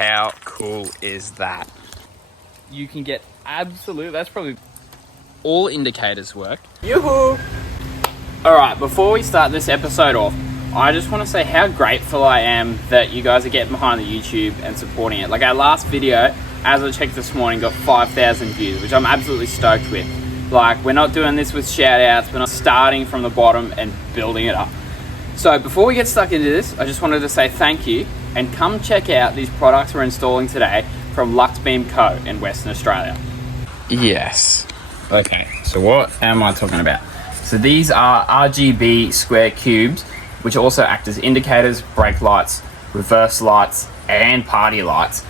How cool is that? You can get that's probably all indicators work. Yoo-hoo! Alright, before we start this episode off, I just want to say how grateful I am that you guys are getting behind the YouTube and supporting it. Like our last video, as I checked this morning, got 5,000 views, which I'm absolutely stoked with. Like, we're not doing this with shout outs, we're not starting from the bottom and building it up. So before we get stuck into this, I just wanted to say thank you and come check out these products we're installing today from Luxbeam Co. in Western Australia. Yes. Okay, so what am I talking about? So these are RGB square cubes, which also act as indicators, brake lights, reverse lights, and party lights,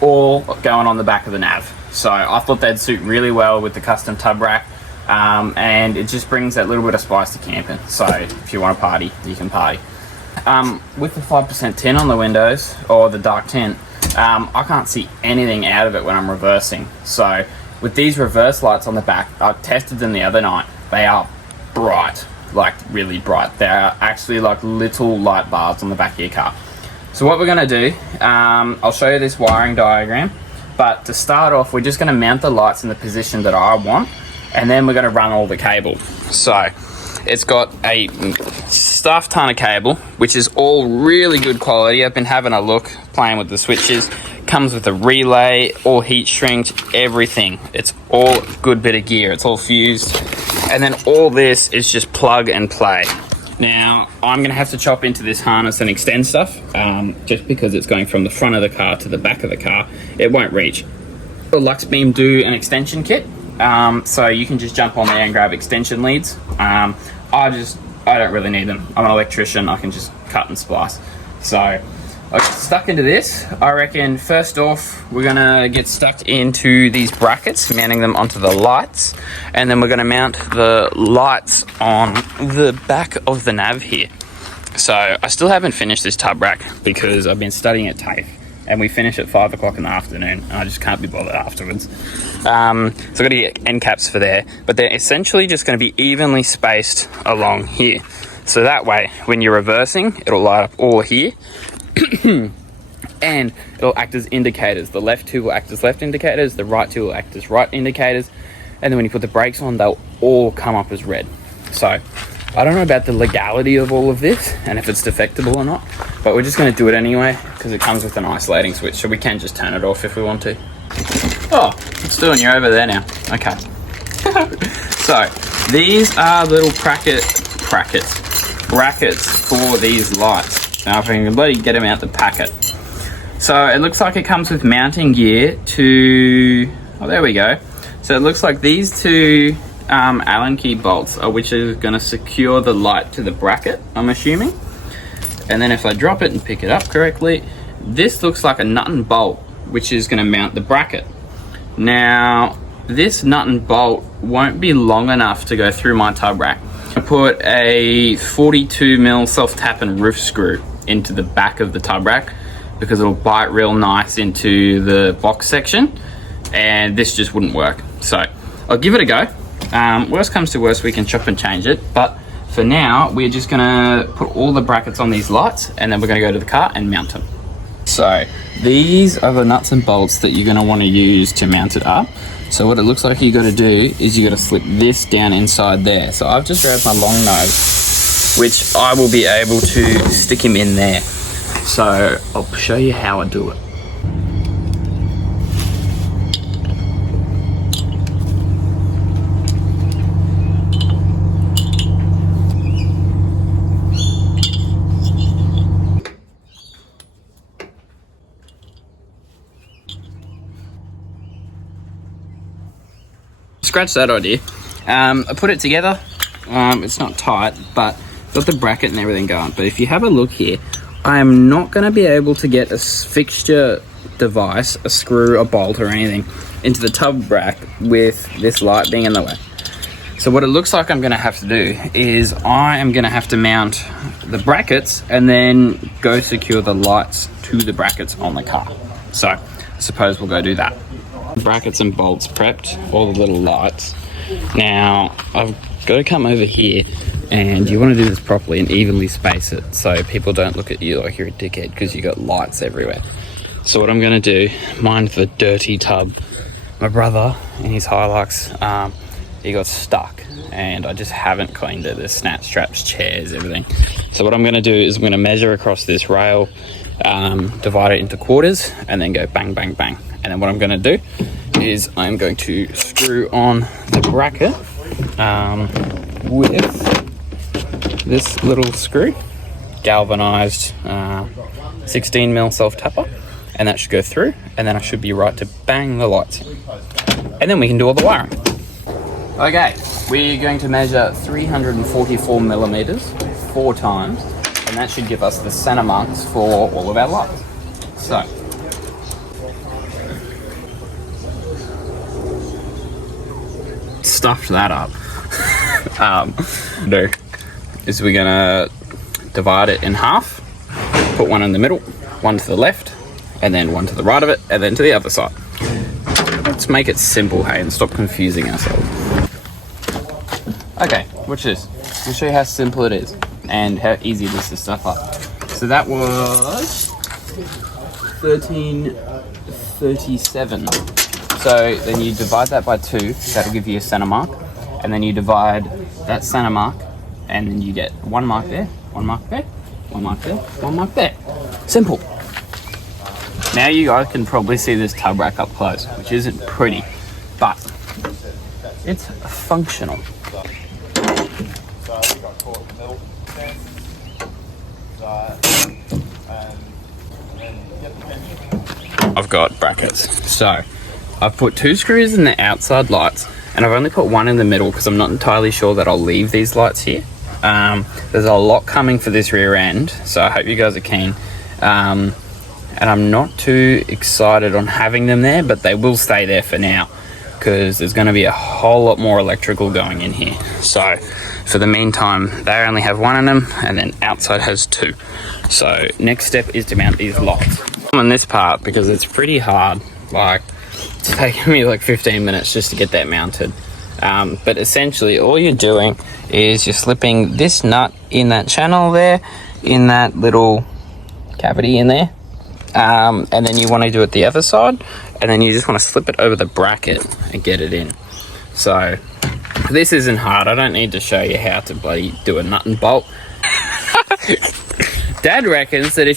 all going on the back of the nav. So I thought they'd suit really well with the custom tub rack, and it just brings that little bit of spice to camping. So if you want to party, you can party. With the 5% tint on the windows, or the dark tint, I can't see anything out of it when I'm reversing. So with these reverse lights on the back, I tested them the other night. They are bright, like really bright. They're actually like little light bars on the back of your car. So what we're going to do, I'll show you this wiring diagram, but to start off, we're just going to mount the lights in the position that I want, and then we're going to run all the cable. So it's got a stuff ton of cable, which is all really good quality. I've been having a look, playing with the switches. Comes with a relay, all heat shrinked, everything. It's all good bit of gear. It's all fused. And then all this is just plug and play. Now, I'm going to have to chop into this harness and extend stuff, just because it's going from the front of the car to the back of the car. It won't reach. The Luxbeam do an extension kit, so you can just jump on there and grab extension leads. I don't really need them. I'm an electrician. I can just cut and splice. So I got stuck into this. I reckon first off, we're gonna get stuck into these brackets, mounting them onto the lights, and then we're gonna mount the lights on the back of the nav here. So I still haven't finished this tub rack because I've been studying at TAFE, and we finish at 5 o'clock in the afternoon, and I just can't be bothered afterwards. So I've got to get end caps for there, but they're essentially just going to be evenly spaced along here. So that way, when you're reversing, it'll light up all here, and it'll act as indicators. The left two will act as left indicators, the right two will act as right indicators, and then when you put the brakes on, they'll all come up as red. So I don't know about the legality of all of this and if it's defectable or not, but we're just going to do it anyway because it comes with an isolating switch, so we can just turn it off if we want to. Oh, it's doing, you're over there now. Okay. So these are little brackets for these lights. Now if I can bloody get them out the packet. So it looks like it comes with mounting gear to, oh there we go. So it looks like these two Allen key bolts are which is going to secure the light to the bracket, I'm assuming. And then if I drop it and pick it up correctly, this looks like a nut and bolt which is going to mount the bracket. Now this nut and bolt won't be long enough to go through my tub rack. I put a 42mm self-tapping roof screw into the back of the tub rack because it'll bite real nice into the box section, and this just wouldn't work. So I'll give it a go. Worst comes to worst, we can chop and change it, but for now we're just gonna put all the brackets on these lights, and then we're gonna go to the car and mount them. So these are the nuts and bolts that you're gonna want to use to mount it up. So what it looks like you got to do is you got to slip this down inside there. So I've just grabbed my long nose, which I will be able to stick him in there. So I'll show you how I do it. Scratch that idea. I put it together. It's not tight, but got the bracket and everything going. But if you have a look here, I am not going to be able to get a fixture device, a screw, a bolt or anything into the tub rack with this light being in the way. So what it looks like I'm going to have to do is I am going to have to mount the brackets and then go secure the lights to the brackets on the car. So I suppose we'll go do that. Brackets and bolts prepped, all the little lights. Now I've got to come over here, and you want to do this properly and evenly space it so people don't look at you like you're a dickhead because you got lights everywhere. So what I'm going to do, mind the dirty tub. My brother in his Hilux, he got stuck and I just haven't cleaned it. There's snap straps, chairs, everything. So what I'm going to do is I'm going to measure across this rail, divide it into quarters, and then go bang, bang, bang. And then what I'm going to do is I'm going to screw on the bracket with this little screw, galvanized 16mm self-tapper, and that should go through, and then I should be right to bang the lights in. And then we can do all the wiring. Okay, we're going to measure 344mm 4 times, and that should give us the center marks for all of our lights. So, stuffed that up. No, is we're gonna divide it in half, put one in the middle, one to the left, and then one to the right of it, and then to the other side. Let's make it simple, hey, and stop confusing ourselves. Okay, watch this. I'll show you how simple it is and how easy it is to stuff up. So that was 1337. So then you divide that by 2, that'll give you a center mark, and then you divide that center mark, and then you get 1 mark there, 1 mark there, 1 mark there, 1 mark there. Simple. Now you guys can probably see this tub rack up close, which isn't pretty, but it's functional. I've got brackets. So I've put 2 screws in the outside lights, and I've only put 1 in the middle because I'm not entirely sure that I'll leave these lights here. There's a lot coming for this rear end, so I hope you guys are keen. And I'm not too excited on having them there, but they will stay there for now because there's going to be a whole lot more electrical going in here. So for the meantime, they only have 1 in them, and then outside has 2. So next step is to mount these locks on this part because it's pretty hard. Like, it's taken me like 15 minutes just to get that mounted. But essentially all you're doing is you're slipping this nut in that channel there, in that little cavity in there. And then you want to do it the other side, and then you just want to slip it over the bracket and get it in. So this isn't hard. I don't need to show you how to bloody do a nut and bolt. Dad reckons that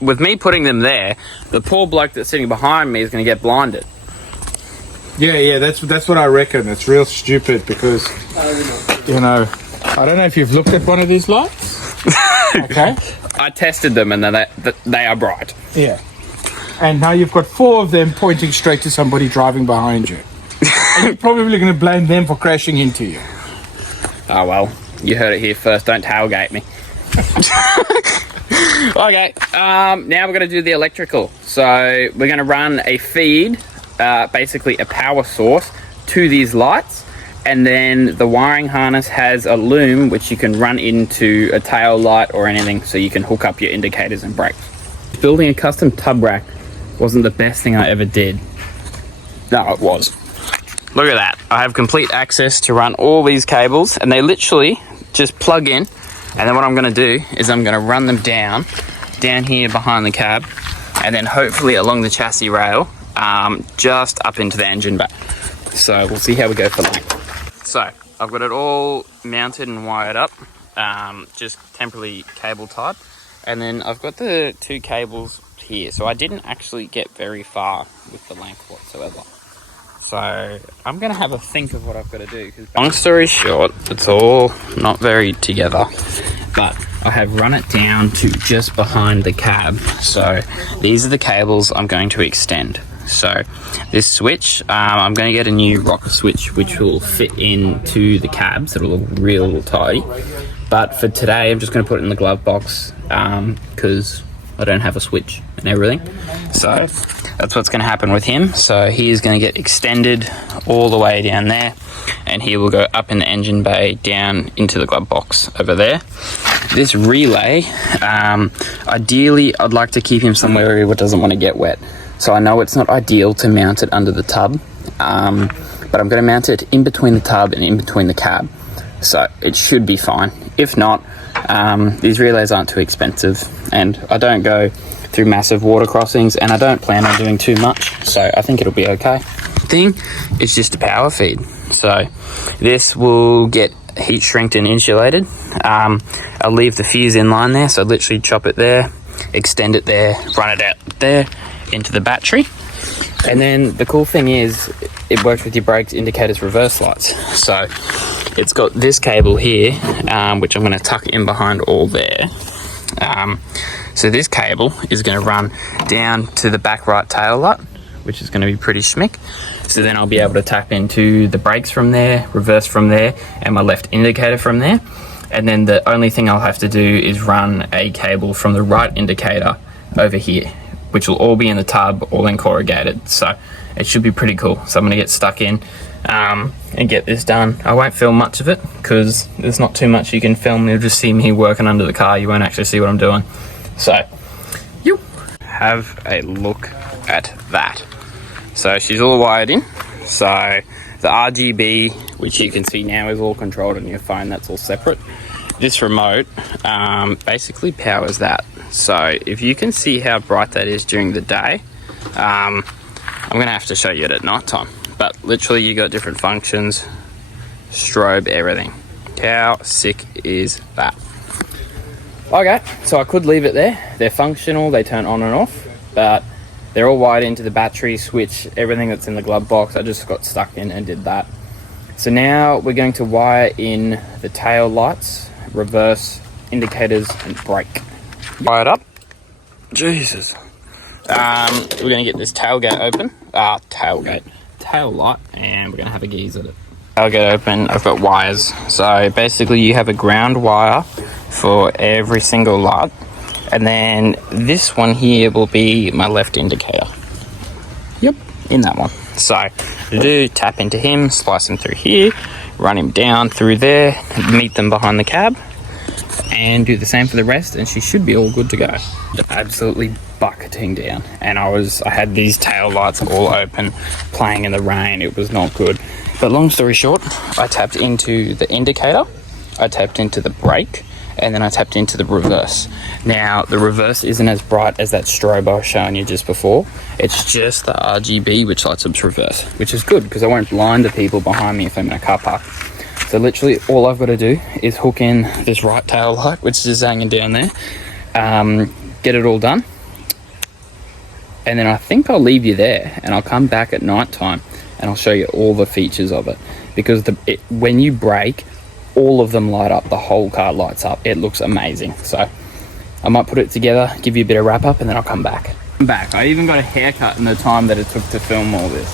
with me putting them there, the poor bloke that's sitting behind me is going to get blinded. Yeah, that's what I reckon. It's real stupid because, you know, I don't know if you've looked at one of these lights. Okay. I tested them and they are bright. Yeah. And now you've got 4 of them pointing straight to somebody driving behind you. And you're probably going to blame them for crashing into you. Oh well, you heard it here first. Don't tailgate me. Okay, now we're going to do the electrical. So we're going to run a feed, basically a power source, to these lights. And then the wiring harness has a loom which you can run into a tail light or anything, so you can hook up your indicators and brakes. Building a custom tub rack wasn't the best thing I ever did. No, it was. Look at that. I have complete access to run all these cables, and they literally just plug in. And then what I'm going to do is I'm going to run them down here behind the cab, and then hopefully along the chassis rail, just up into the engine bay. So we'll see how we go for length. So I've got it all mounted and wired up, just temporarily cable tied, and then I've got the 2 cables here. So I didn't actually get very far with the length whatsoever. So I'm going to have a think of what I've got to do. Long story short, it's all not very together, but I have run it down to just behind the cab. So these are the cables I'm going to extend. So this switch, I'm going to get a new rocker switch which will fit into the cab, so it'll look real tidy. But for today, I'm just going to put it in the glove box because I don't have a switch and everything. So that's what's going to happen with him. So he is going to get extended all the way down there, and he will go up in the engine bay down into the glove box over there. This relay, ideally I'd like to keep him somewhere where he doesn't want to get wet. So I know it's not ideal to mount it under the tub, but I'm going to mount it in between the tub and in between the cab. So it should be fine. If not, these relays aren't too expensive, and I don't go through massive water crossings, and I don't plan on doing too much, so I think it'll be okay. Thing is just a power feed. So this will get heat shrinked and insulated. I'll leave the fuse in line there, so literally chop it there, extend it there, run it out there into the battery. And then the cool thing is it works with your brakes, indicators, reverse lights. So it's got this cable here, which I'm going to tuck in behind all there. So this cable is going to run down to the back right tail light, which is going to be pretty schmick. So then I'll be able to tap into the brakes from there, reverse from there, and my left indicator from there. And then the only thing I'll have to do is run a cable from the right indicator over here, which will all be in the tub, all in corrugated. So it should be pretty cool. So I'm going to get stuck in and get this done. I won't film much of it because there's not too much you can film. You'll just see me working under the car. You won't actually see what I'm doing. So you have a look at that. So she's all wired in. So the RGB, which you can see now, is all controlled on your phone. That's all separate. This remote basically powers that. So if you can see how bright that is during the day, I'm gonna have to show you it at night time. But literally you got different functions, strobe, everything. How sick is that? Okay, so I could leave it there. They're functional, they turn on and off, but they're all wired into the battery switch, everything that's in the glove box. I just got stuck in and did that. So now we're going to wire in the tail lights, reverse, indicators, and brake. Wire it up. Jesus. We're going to get this tailgate open. Tail light, and we're going to have a gaze at it. Tailgate open, I've got wires. So basically you have a ground wire for every single light. And then this one here will be my left indicator. Yep, in that one. So to do, tap into him, slice him through here, run him down through there, meet them behind the cab, and do the same for the rest, and she should be all good to go. Absolutely bucketing down, and I had these tail lights all open, playing in the rain. It was not good. But long story short, I tapped into the indicator, I tapped into the brake, and then I tapped into the reverse. Now, the reverse isn't as bright as that strobe I was showing you just before. It's just the RGB which lights up reverse, which is good because I won't blind the people behind me if I'm in a car park. So literally all I've got to do is hook in this right tail light, which is hanging down there, get it all done. And then I think I'll leave you there and I'll come back at night time and I'll show you all the features of it. Because when you brake, all of them light up, the whole car lights up. It looks amazing. So I might put it together, give you a bit of wrap up, and then I'll come back. I even got a haircut in the time that it took to film all this.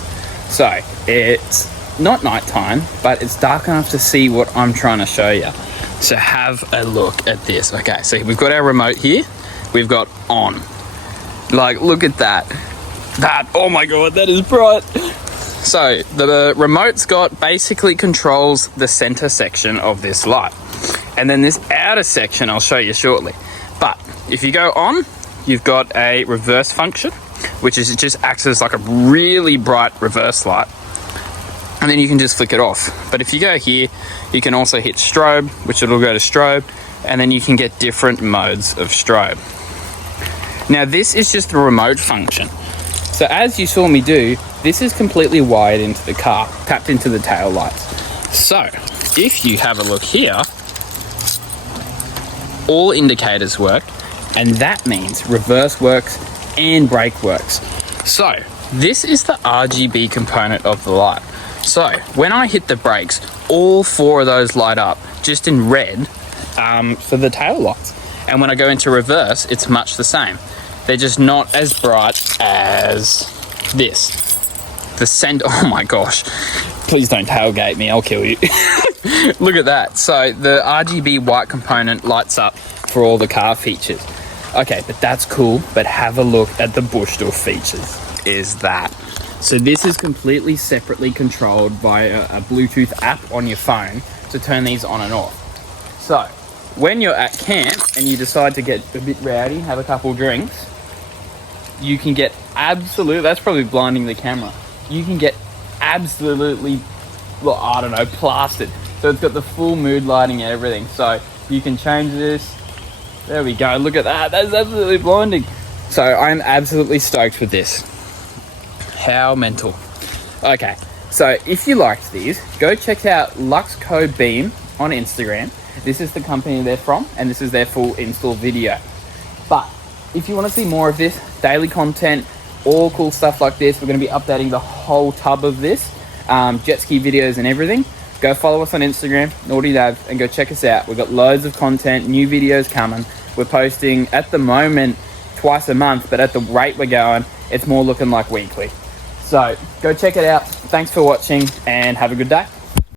So it's not nighttime, but it's dark enough to see what I'm trying to show you. So have a look at this. Okay, so we've got our remote here. We've got on. Like, look at that. Oh my God, that is bright. So the remote's basically controls the center section of this light. And then this outer section I'll show you shortly. But if you go on, you've got a reverse function, which is it just acts as like a really bright reverse light. And then you can just flick it off. But if you go here, you can also hit strobe, which it'll go to strobe, and then you can get different modes of strobe. Now this is just the remote function. So as you saw me do, this is completely wired into the car, tapped into the tail lights. So if you have a look here, all indicators work, and that means reverse works and brake works. So this is the RGB component of the light. So when I hit the brakes, all four of those light up just in red for the tail lights. And when I go into reverse, it's much the same. They're just not as bright as this. Oh my gosh. Please don't tailgate me, I'll kill you. Look at that. So the RGB white component lights up for all the car features. Okay, but that's cool, but have a look at the bush door features. Is that. So this is completely separately controlled by a Bluetooth app on your phone to turn these on and off. So when you're at camp and you decide to get a bit rowdy, have a couple drinks, you can get that's probably blinding the camera. You can get absolutely, well, I don't know, plastered. So it's got the full mood lighting and everything. So you can change this. There we go. Look at that. That's absolutely blinding. So I'm absolutely stoked with this. How mental. Okay, so if you liked these, go check out Luxco Beam on Instagram. This is the company they're from, and this is their full install video. But if you want to see more of this, daily content, all cool stuff like this, we're going to be updating the whole tub of this, jet ski videos and everything. Go follow us on Instagram, Naughty Dad, and go check us out. We've got loads of content, new videos coming. We're posting at the moment twice a month, but at the rate we're going, it's more looking like weekly. So go check it out. Thanks for watching and have a good day.